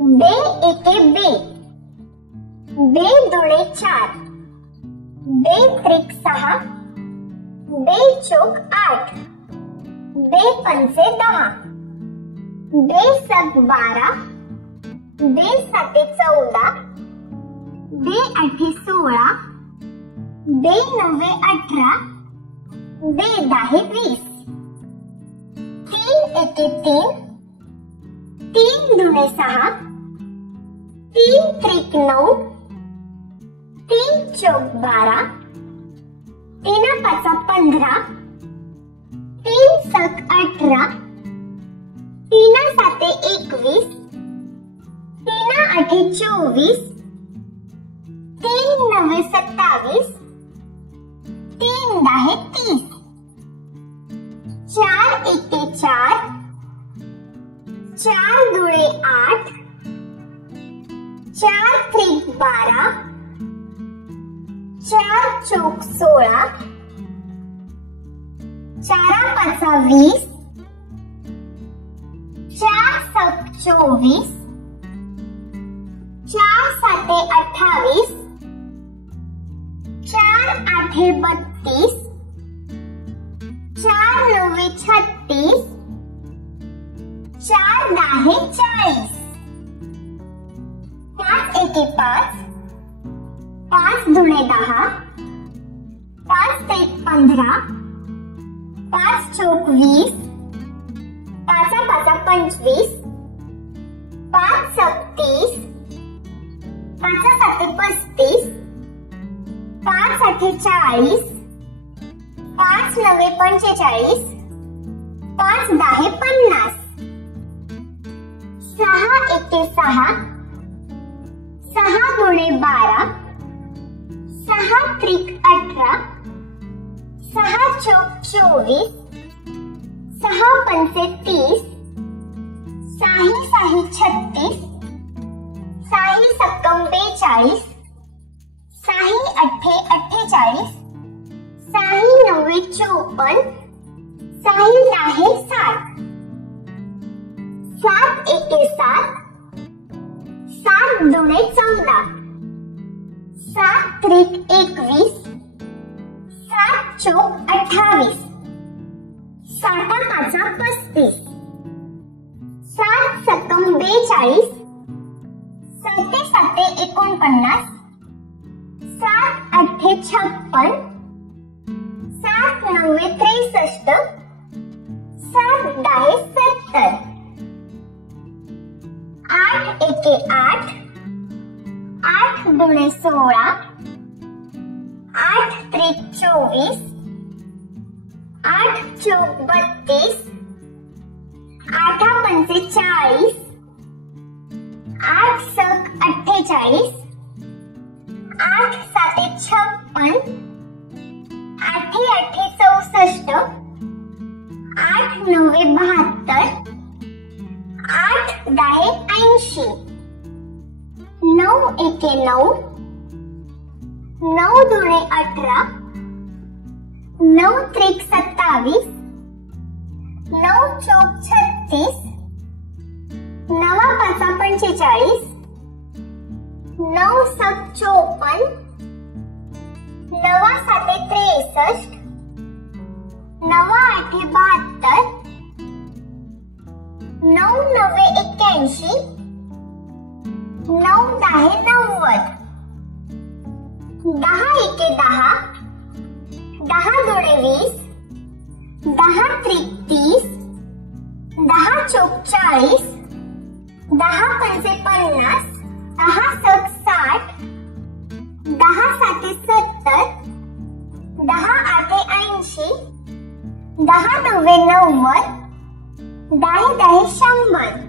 बे एके बे, बे दुणे 4, बे त्रिक 6, बे चौक 8, बे पंचे 10, बे सक 12, बे साते 14, बे आठे 16, बे नवे 18, बे दाहे 20, 3 एके 3, 3 दुणे 6, 3 त्रिक 9, 3 चौक 12, 3 पाचा 15, 3 सक 18, 3 साते 21, 3 आठे 24, 3 नवे 27, 3 दाहे 30, 4 एके 4, 4 दुणे 8, 4 त्रिक 12, 4 चौक 16, 4 पाचा 20, 4 सक 24, 4 साते 28, 4 आठे 32, 4 नवे 36, 4 दाहे 40, 5 एके 5, 5 दुणे 10, 5 त्रिक 15, 5 चौक 20, 5 पाचा 25, 5 सक 30, 5 साते 35, 5 आठे 40, 5 नवे 45, 5 दाहे 50, 6 एके 6, 6 दुणे 12, 6 त्रिक 18, 6 चौक 24, 6 पंचे 30, साही साही 36, साही सक्कम 42, साही अठ्ठे 48, साही नवे 54, साही दाहे 60, 7 एके 7, 7 दुणे 14, 7 त्रिक 21, 7 चौक 28, 7 पाचा 35, 7 सक्कम 42, 7 साते 49, 7 आठे 56, 7 नवे 63, 7 दाहे 70, 8 एके 8, 8 दुणे 16, 8 त्रिक 24, 8 चौक 32, 8 पंचे 40, 8 सक 48, 8 साते 56, 8 आठे 64, 8 नवे 72, 8 दाहे 80, 9 एके 9, 9 दुणे 18, 9 त्रिक 27, 9 चौक 36, 9 पाचा 45, 9 सक 54, 9 साते 63, 9 आठे 72, 9 नवे 81, 9 दाहे 90, 10 एके 10, 10 दुणे 20, 10 त्रिक 30, 10 चौक 40, 10 पंचे 50, 10 सक 60, 10 साते 70, 10 आठे 80, 10 नवे 90, 10 दाहे 100.